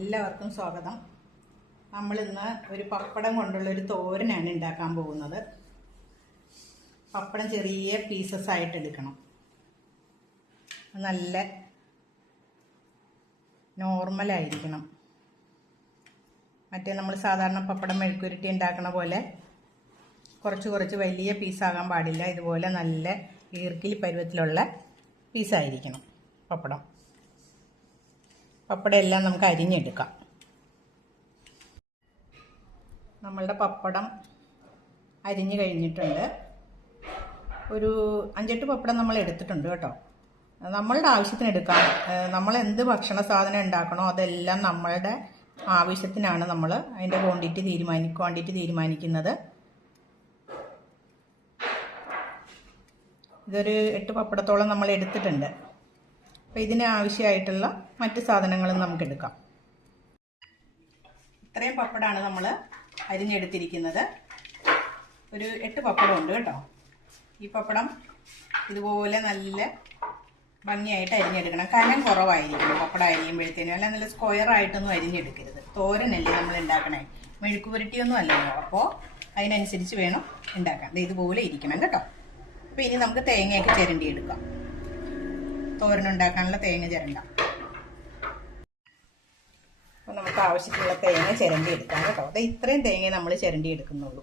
എല്ലാവർക്കും സ്വാഗതം. നമ്മൾ ഇന്ന് ഒരു പപ്പടം കൊണ്ടുള്ള ഒരു തോരനാണ് ഉണ്ടാക്കാൻ പോകുന്നത്. പപ്പടം ചെറിയ പീസസ് ആയിട്ട് എടുക്കണം. നല്ല നോർമലായിരിക്കണം. മറ്റേ നമ്മൾ സാധാരണ പപ്പടം മെഴുക്കുരുട്ടി ഉണ്ടാക്കുന്ന പോലെ കുറച്ച് വലിയ പീസാകാൻ പാടില്ല. ഇതുപോലെ നല്ല ഈർക്കിലി പരുവത്തിലുള്ള പീസായിരിക്കണം പപ്പടം. പപ്പടം എല്ലാം നമുക്ക് അരിഞ്ഞെടുക്കാം. നമ്മളുടെ പപ്പടം അരിഞ്ഞു കഴിഞ്ഞിട്ടുണ്ട്. ഒരു 5-8 പപ്പടം നമ്മൾ എടുത്തിട്ടുണ്ട് കേട്ടോ. നമ്മളുടെ ആവശ്യത്തിന് എടുക്കാം. നമ്മൾ എന്ത് ഭക്ഷണ സാധനം ഉണ്ടാക്കണോ അതെല്ലാം നമ്മളുടെ ആവശ്യത്തിനാണ് നമ്മൾ അതിൻ്റെ ക്വാണ്ടിറ്റി തീരുമാനിക്കുന്നത്. ഇതൊരു 8 പപ്പടത്തോളം നമ്മൾ എടുത്തിട്ടുണ്ട്. അപ്പോൾ ഇതിന് ആവശ്യമായിട്ടുള്ള മറ്റ് സാധനങ്ങളും നമുക്ക് എടുക്കാം. ഇത്രയും പപ്പടമാണ് നമ്മൾ അരിഞ്ഞെടുത്തിരിക്കുന്നത്. ഒരു 8 പപ്പടം ഉണ്ട് കേട്ടോ. ഈ പപ്പടം ഇതുപോലെ നല്ല ഭംഗിയായിട്ട് അരിഞ്ഞെടുക്കണം. കനം കുറവായിരിക്കണം പപ്പടം അരിയുമ്പോഴത്തേനും. അല്ല നല്ല സ്ക്വയറായിട്ടൊന്നും അരിഞ്ഞെടുക്കരുത്. തോരനല്ലേ നമ്മൾ ഉണ്ടാക്കണേ, മെഴുക്ക് പുരട്ടിയൊന്നും അല്ലല്ലോ. അപ്പോൾ അതിനനുസരിച്ച് വേണം ഉണ്ടാക്കാൻ. ഇതുപോലെ ഇരിക്കണം കേട്ടോ. അപ്പോൾ ഇനി നമുക്ക് തേങ്ങയൊക്കെ ചിരണ്ടി എടുക്കാം. തോരനുണ്ടാക്കാനുള്ള തേങ്ങ ചിരണ്ടാം. അപ്പോൾ നമുക്ക് ആവശ്യത്തിനുള്ള തേങ്ങ ചിരണ്ടി എടുക്കാം കേട്ടോ. അത് ഇത്രയും തേങ്ങ നമ്മൾ ചിരണ്ടി എടുക്കുന്നുള്ളൂ.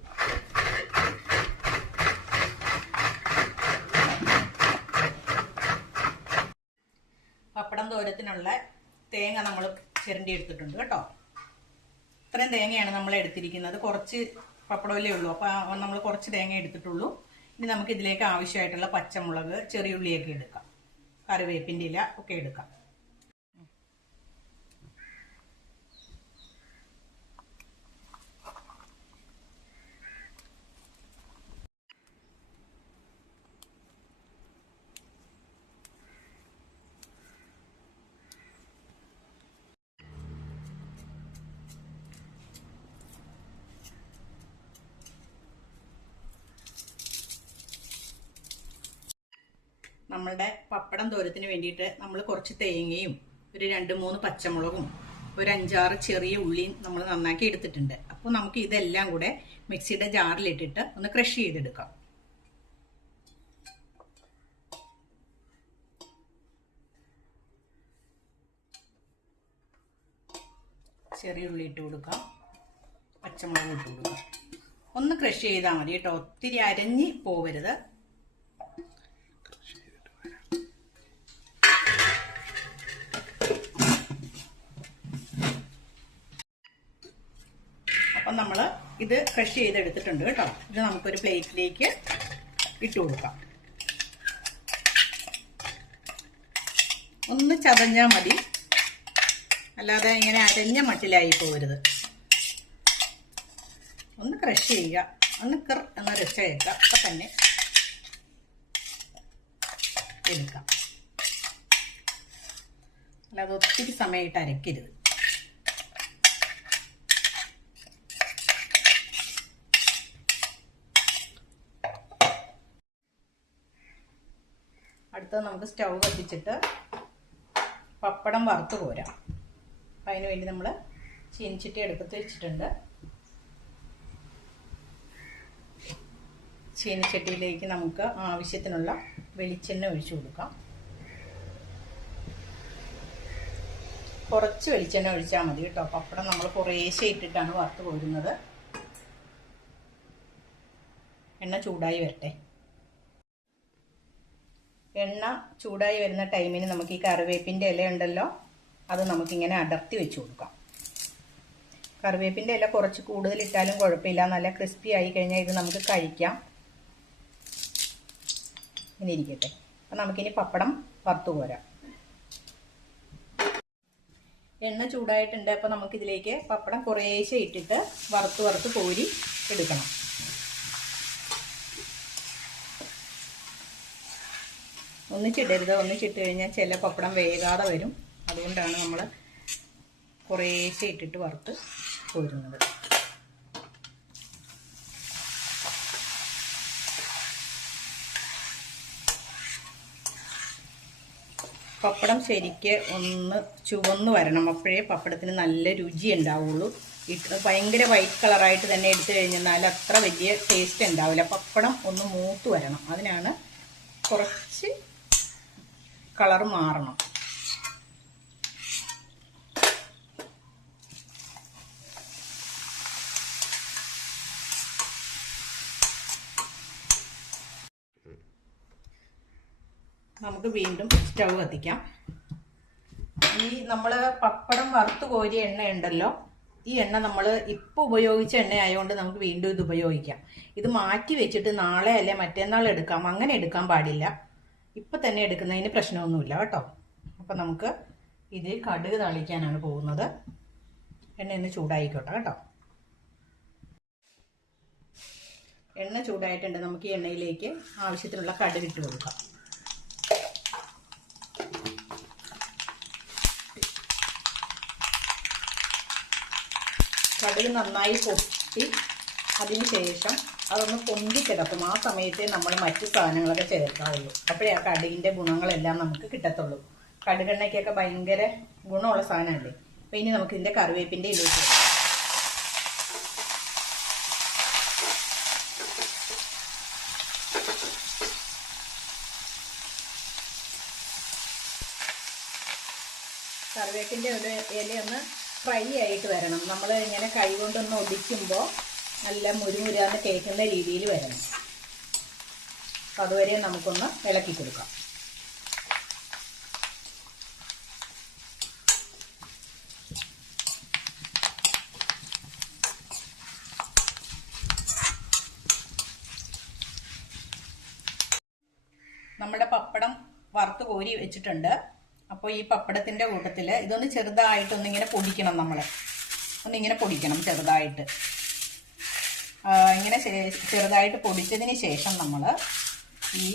പപ്പടം തോരത്തിനുള്ള തേങ്ങ നമ്മൾ ചിരണ്ടി എടുത്തിട്ടുണ്ട് കേട്ടോ. ഇത്രയും തേങ്ങയാണ് നമ്മൾ എടുത്തിരിക്കുന്നത്. കുറച്ച് പപ്പടമല്ലേ ഉള്ളൂ, അപ്പോൾ നമ്മൾ കുറച്ച് തേങ്ങ എടുത്തിട്ടുള്ളൂ. ഇനി നമുക്ക് ഇതിലേക്ക് ആവശ്യമായിട്ടുള്ള പച്ചമുളക്, ചെറിയുള്ളിയൊക്കെ എടുക്കാം. കറിവേപ്പിൻ്റെ ഇല ഒക്കെ എടുക്കാം. നമ്മളുടെ പപ്പടം തോരത്തിന് വേണ്ടിയിട്ട് നമ്മൾ കുറച്ച് തേങ്ങയും ഒരു 2-3 പച്ചമുളകും ഒരു 5-6 ചെറിയ ഉള്ളിയും നമ്മൾ നന്നാക്കി എടുത്തിട്ടുണ്ട്. അപ്പോൾ നമുക്ക് ഇതെല്ലാം കൂടെ മിക്സിയുടെ ജാറിലിട്ടിട്ട് ഒന്ന് ക്രഷ് ചെയ്തെടുക്കാം. ചെറിയ ഉള്ളി ഇട്ട് കൊടുക്കാം, പച്ചമുളക് ഇട്ട് കൊടുക്കാം. ഒന്ന് ക്രഷ് ചെയ്താൽ മതി കേട്ടോ. ഒത്തിരി അരഞ്ഞ് പോവരുത്. അപ്പം നമ്മൾ ഇത് ക്രഷ് ചെയ്തെടുത്തിട്ടുണ്ട് കേട്ടോ. ഇത് നമുക്കൊരു പ്ലേറ്റിലേക്ക് ഇട്ട് കൊടുക്കാം. ഒന്ന് ചതഞ്ഞാൽ മതി, അല്ലാതെ ഇങ്ങനെ അരഞ്ഞ മട്ടിലായി പോകരുത്. ഒന്ന് ക്രഷ് ചെയ്യുക, ഒന്ന് എന്ന രക്ഷ കേൾക്കുക. അപ്പം തന്നെ എടുക്കാം. അല്ലാതെ ഒത്തിരി സമയമായിട്ട് അരക്കരുത്. അടുത്തത് നമുക്ക് സ്റ്റൗ കത്തിച്ചിട്ട് പപ്പടം വറുത്ത് കോരാം. അപ്പം അതിന് വേണ്ടി നമ്മൾ ചീനിച്ചട്ടി അടുപ്പത്ത് വെച്ചിട്ടുണ്ട്. ചീനിച്ചട്ടിയിലേക്ക് നമുക്ക് ആവശ്യത്തിനുള്ള വെളിച്ചെണ്ണ ഒഴിച്ചു കൊടുക്കാം. കുറച്ച് വെളിച്ചെണ്ണ ഒഴിച്ചാൽ മതി കേട്ടോ. പപ്പടം നമ്മൾ കുറേശ്ശെ ഇട്ടിട്ടാണ് വറുത്ത് കോരുന്നത്. എണ്ണ ചൂടായി വരട്ടെ. എണ്ണ ചൂടായി വരുന്ന ടൈമിന് നമുക്ക് ഈ കറിവേപ്പിൻ്റെ ഇല ഉണ്ടല്ലോ, അത് നമുക്കിങ്ങനെ അടർത്തി വെച്ച് കൊടുക്കാം. കറിവേപ്പിൻ്റെ ഇല കുറച്ച് കൂടുതൽ ഇട്ടാലും കുഴപ്പമില്ല. നല്ല ക്രിസ്പി ആയി കഴിഞ്ഞാൽ ഇത് നമുക്ക് കഴിക്കാം. ഇങ്ങനെ ഇരിക്കട്ടെ. അപ്പം നമുക്കിനി പപ്പടം വറുത്ത് കോരാം. എണ്ണ ചൂടായിട്ടുണ്ട്. അപ്പോൾ നമുക്കിതിലേക്ക് പപ്പടം കുറേശ്ശെ ഇട്ടിട്ട് വറുത്ത് കോരി എടുക്കണം. ഒന്നിച്ചിടരുത്. ഒന്നിച്ചിട്ട് കഴിഞ്ഞാൽ ചില പപ്പടം വേകാതെ വരും. അതുകൊണ്ടാണ് നമ്മൾ കുറേശ്ശെ ഇട്ടിട്ട് വറുത്ത് കോരുന്നത്. പപ്പടം ശരിക്ക് ഒന്ന് ചുവന്ന് വരണം. അപ്പോഴേ പപ്പടത്തിന് നല്ല രുചി ഉണ്ടാവുള്ളൂ. ഭയങ്കര വൈറ്റ് കളറായിട്ട് തന്നെ എടുത്തു കഴിഞ്ഞാൽ അത്ര വലിയ ടേസ്റ്റ് ഉണ്ടാവില്ല. പപ്പടം ഒന്ന് മൂത്ത് വരണം. അതിനാണ് കുറച്ച് കളർ മാറണം. നമുക്ക് വീണ്ടും സ്റ്റൗ കത്തിക്കാം. ഈ നമ്മൾ പപ്പടം വറുത്ത് കോരിയ എണ്ണ ഉണ്ടല്ലോ, ഈ എണ്ണ നമ്മൾ ഇപ്പോൾ ഉപയോഗിച്ച എണ്ണ ആയതുകൊണ്ട് നമുക്ക് വീണ്ടും ഇത് ഉപയോഗിക്കാം. ഇത് മാറ്റി വെച്ചിട്ട് നാളെ അല്ലെ മറ്റന്നാൾ എടുക്കാം. അങ്ങനെ എടുക്കാൻ പാടില്ല. ഇപ്പം തന്നെ എടുക്കുന്നതിന് പ്രശ്നമൊന്നുമില്ല കേട്ടോ. അപ്പം നമുക്ക് ഇത് കടുക് താളിക്കാനാണ് പോകുന്നത്. എണ്ണ ഒന്ന് ചൂടായിക്കോട്ടെ കേട്ടോ. എണ്ണ ചൂടായിട്ടുണ്ട്. നമുക്ക് ഈ എണ്ണയിലേക്ക് ആവശ്യത്തിനുള്ള കടുക് ഇട്ട് കൊടുക്കാം. കടുക് നന്നായി പൊട്ടി അതിന് ശേഷം അതൊന്ന് പൊന്തിക്കിടക്കും. ആ സമയത്തെ നമ്മൾ മറ്റു സാധനങ്ങളൊക്കെ ചേർക്കാവുള്ളൂ. അപ്പോഴേ ആ കടുകിൻ്റെ ഗുണങ്ങളെല്ലാം നമുക്ക് കിട്ടത്തുള്ളൂ. കടുകെണ്ണയ്ക്കൊക്കെ ഭയങ്കര ഗുണമുള്ള സാധനമല്ലേ. അപ്പോൾ ഇനി നമുക്ക് ഇതിൻ്റെ കറിവേപ്പിൻ്റെ ഇലേക്ക് കറിവേപ്പിൻ്റെ ഇലയൊന്ന് ഫ്രൈ ആയിട്ട് വരണം. നമ്മൾ ഇങ്ങനെ കൈ കൊണ്ടൊന്ന് ഒടിക്കുമ്പോൾ നല്ല മുരുമുരാന്ന് കേൾക്കുന്ന രീതിയിൽ വരണം. അപ്പം അതുവരെ നമുക്കൊന്ന് ഇളക്കി കൊടുക്കാം. നമ്മുടെ പപ്പടം വറുത്ത് കോരി വെച്ചിട്ടുണ്ട്. അപ്പോൾ ഈ പപ്പടത്തിൻ്റെ കൂട്ടത്തിൽ ഇതൊന്ന് ചെറുതായിട്ടൊന്നിങ്ങനെ പൊടിക്കണം. നമ്മൾ ഒന്നിങ്ങനെ പൊടിക്കണം ചെറുതായിട്ട്. ഇങ്ങനെ ചെറുതായിട്ട് പൊടിച്ചതിന് ശേഷം നമ്മൾ ഈ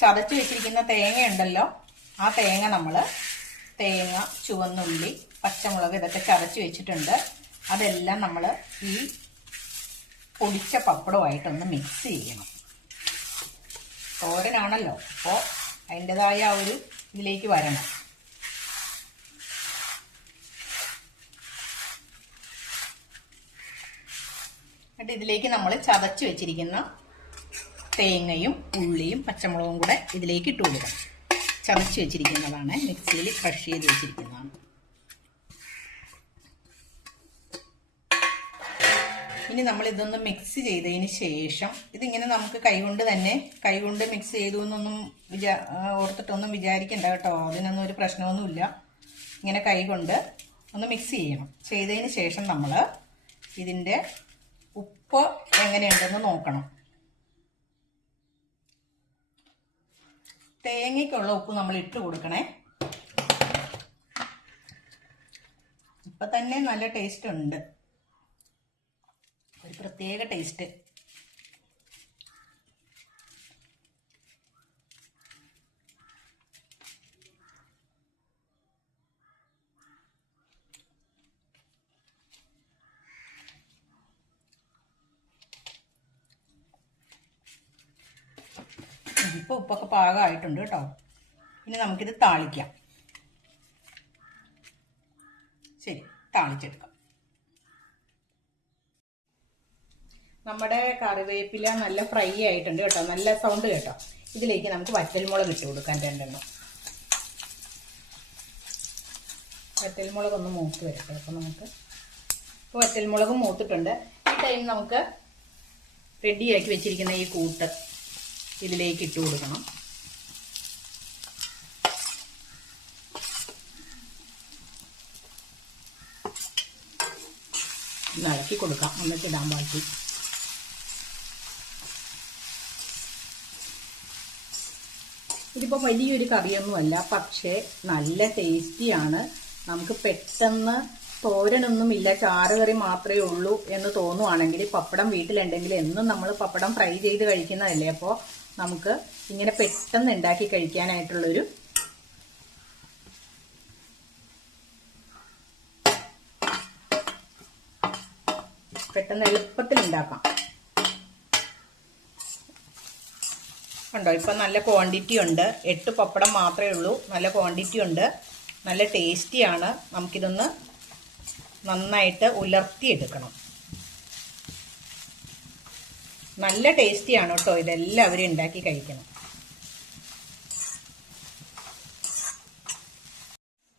ചതച്ച് വെച്ചിരിക്കുന്ന തേങ്ങ ഉണ്ടല്ലോ, ആ തേങ്ങ നമ്മൾ തേങ്ങ, ചുവന്നുള്ളി, പച്ചമുളക് ഇതൊക്കെ ചതച്ച് വെച്ചിട്ടുണ്ട്. അതെല്ലാം നമ്മൾ ഈ പൊടിച്ച പപ്പടമായിട്ടൊന്ന് മിക്സ് ചെയ്യണം. തോരനാണല്ലോ, അപ്പോൾ അതിൻ്റെതായ ആ ഒരു ഇതിലേക്ക് വരണം. എന്നിട്ട് ഇതിലേക്ക് നമ്മൾ ചതച്ച് വെച്ചിരിക്കുന്ന തേങ്ങയും ഉള്ളിയും പച്ചമുളകും കൂടെ ഇതിലേക്ക് ഇട്ട് കൊടുക്കണം. ചതച്ച് വെച്ചിരിക്കുന്നതാണ്, മിക്സിയിൽ ക്രഷ് ചെയ്ത് വെച്ചിരിക്കുന്നതാണ്. ഇനി നമ്മൾ ഇതൊന്ന് മിക്സ് ചെയ്തതിന് ശേഷം ഇതിങ്ങനെ നമുക്ക് കൈകൊണ്ട് മിക്സ് ചെയ്തു എന്നൊന്നും ഓർത്തിട്ടൊന്നും വിചാരിക്കണ്ട കേട്ടോ. അതിനൊന്നും ഒരു പ്രശ്നമൊന്നുമില്ല. ഇങ്ങനെ കൈകൊണ്ട് ഒന്ന് മിക്സ് ചെയ്യണം. ചെയ്തതിന് ശേഷം നമ്മൾ ഇതിൻ്റെ ഉപ്പ് എങ്ങനെയുണ്ടെന്ന് നോക്കണം. തേങ്ങയ്ക്കുള്ള ഉപ്പ് നമ്മൾ ഇട്ട് കൊടുക്കണേ. ഇപ്പം തന്നെ നല്ല ടേസ്റ്റ് ഉണ്ട്, ഒരു പ്രത്യേക ടേസ്റ്റ്. ഇപ്പോൾ ഉപ്പൊക്കെ പാകമായിട്ടുണ്ട് കേട്ടോ. ഇനി നമുക്കിത് താളിക്കാം. ശരി, താളിച്ചെടുക്കാം. നമ്മുടെ കറിവേപ്പില നല്ല ഫ്രൈ ആയിട്ടുണ്ട് കേട്ടോ. നല്ല സൗണ്ട് കേട്ടോ. ഇതിലേക്ക് നമുക്ക് വറ്റൽമുളക് ഇട്ട് കൊടുക്കാൻ 2 എണ്ണം. വറ്റൽമുളക് ഒന്ന് മൂത്ത് വരട്ടെ. അപ്പോൾ നമുക്ക് ഇപ്പോൾ വറ്റൽമുളക് മൂത്തിട്ടുണ്ട്. ഈ ടൈം നമുക്ക് റെഡിയാക്കി വെച്ചിരിക്കുന്ന ഈ കൂട്ട് ഇതിലേക്ക് ഇട്ട് കൊടുക്കണം. ഇളക്കി കൊടുക്കാം. എന്നിട്ട് ഇടാൻ ബാക്കി. ഇതിപ്പോൾ വലിയൊരു കറിയൊന്നുമല്ല, പക്ഷേ നല്ല ടേസ്റ്റിയാണ്. നമുക്ക് പെട്ടെന്ന് തോരനൊന്നുമില്ല, ചാറുകറി മാത്രമേ ഉള്ളൂ എന്ന് തോന്നുവാണെങ്കിൽ പപ്പടം വീട്ടിലുണ്ടെങ്കിൽ എന്നും നമ്മൾ പപ്പടം ഫ്രൈ ചെയ്ത് കഴിക്കുന്നതല്ലേ. അപ്പോൾ നമുക്ക് ഇങ്ങനെ പെട്ടെന്ന് ഉണ്ടാക്കി കഴിക്കാനായിട്ടുള്ളൊരു പെട്ടെന്ന് എളുപ്പത്തിൽ ഉണ്ടാക്കാം. കണ്ടോ, ഇപ്പം നല്ല ക്വാണ്ടിറ്റി ഉണ്ട്. 8 പപ്പടം മാത്രമേ ഉള്ളൂ. നല്ല ക്വാണ്ടിറ്റി ഉണ്ട്, നല്ല ടേസ്റ്റിയാണ്. നമുക്കിതൊന്ന് നന്നായിട്ട് ഉലർത്തിയെടുക്കണം. നല്ല ടേസ്റ്റിയാണ് കേട്ടോ. ഇതെല്ലാവരും ഉണ്ടാക്കി കഴിക്കണം.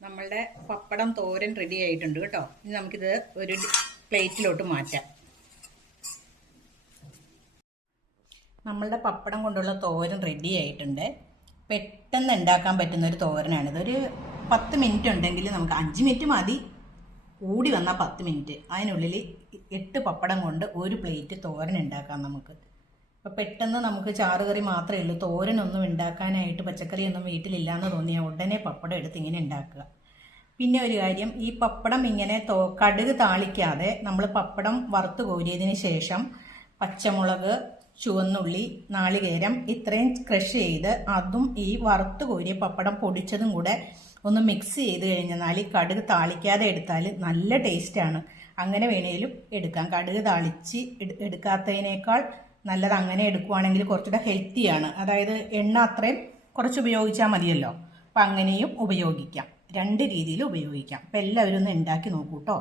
നമ്മളുടെ പപ്പടം തോരൻ റെഡി ആയിട്ടുണ്ട് കേട്ടോ. ഇനി നമുക്കിത് ഒരു പ്ലേറ്റിലോട്ട് മാറ്റാം. നമ്മളുടെ പപ്പടം കൊണ്ടുള്ള തോരൻ റെഡി ആയിട്ടുണ്ട്. പെട്ടെന്ന് ഉണ്ടാക്കാൻ പറ്റുന്നൊരു തോരനാണിത്. ഒരു 10 മിനിറ്റ് ഉണ്ടെങ്കിൽ നമുക്ക് 5 മിനിറ്റ് മതി, കൂടി വന്നാൽ 10 മിനിറ്റ്. അതിനുള്ളിൽ 8 പപ്പടം കൊണ്ട് ഒരു പ്ലേറ്റ് തോരൻ ഉണ്ടാക്കാം നമുക്ക്. അപ്പോൾ പെട്ടെന്ന് നമുക്ക് ചാറുകറി മാത്രമേ ഉള്ളൂ. തോരനൊന്നും ഉണ്ടാക്കാനായിട്ട് പച്ചക്കറിയൊന്നും വീട്ടിലില്ലാന്ന് തോന്നിയാൽ ഉടനെ പപ്പടം എടുത്ത് ഇങ്ങനെ ഉണ്ടാക്കുക. പിന്നെ ഒരു കാര്യം, ഈ പപ്പടം ഇങ്ങനെ കടുക് താളിക്കാതെ നമ്മൾ പപ്പടം വറുത്ത് കോരിയതിന് ശേഷം പച്ചമുളക്, ചുവന്നുള്ളി, നാളികേരം ഇത്രയും ക്രഷ് ചെയ്ത് അതും ഈ വറുത്ത് കോരിയ പപ്പടം പൊടിച്ചതും കൂടെ ഒന്ന് മിക്സ് ചെയ്ത് കഴിഞ്ഞാൽ കടുക് താളിക്കാതെ എടുത്താൽ നല്ല ടേസ്റ്റാണ്. അങ്ങനെ വേണേലും എടുക്കാം. കടുക് താളിച്ച് എടുക്കാത്തതിനേക്കാൾ നല്ലത് അങ്ങനെ എടുക്കുവാണെങ്കിൽ കുറച്ചുകൂടെ ഹെൽത്തിയാണ്. അതായത് എണ്ണ അത്രയും കുറച്ച് ഉപയോഗിച്ചാൽ മതിയല്ലോ. അപ്പം അങ്ങനെയും ഉപയോഗിക്കാം. 2 രീതിയിൽ ഉപയോഗിക്കാം. അപ്പം എല്ലാവരും ഒന്ന് ഉണ്ടാക്കി നോക്കൂ കേട്ടോ.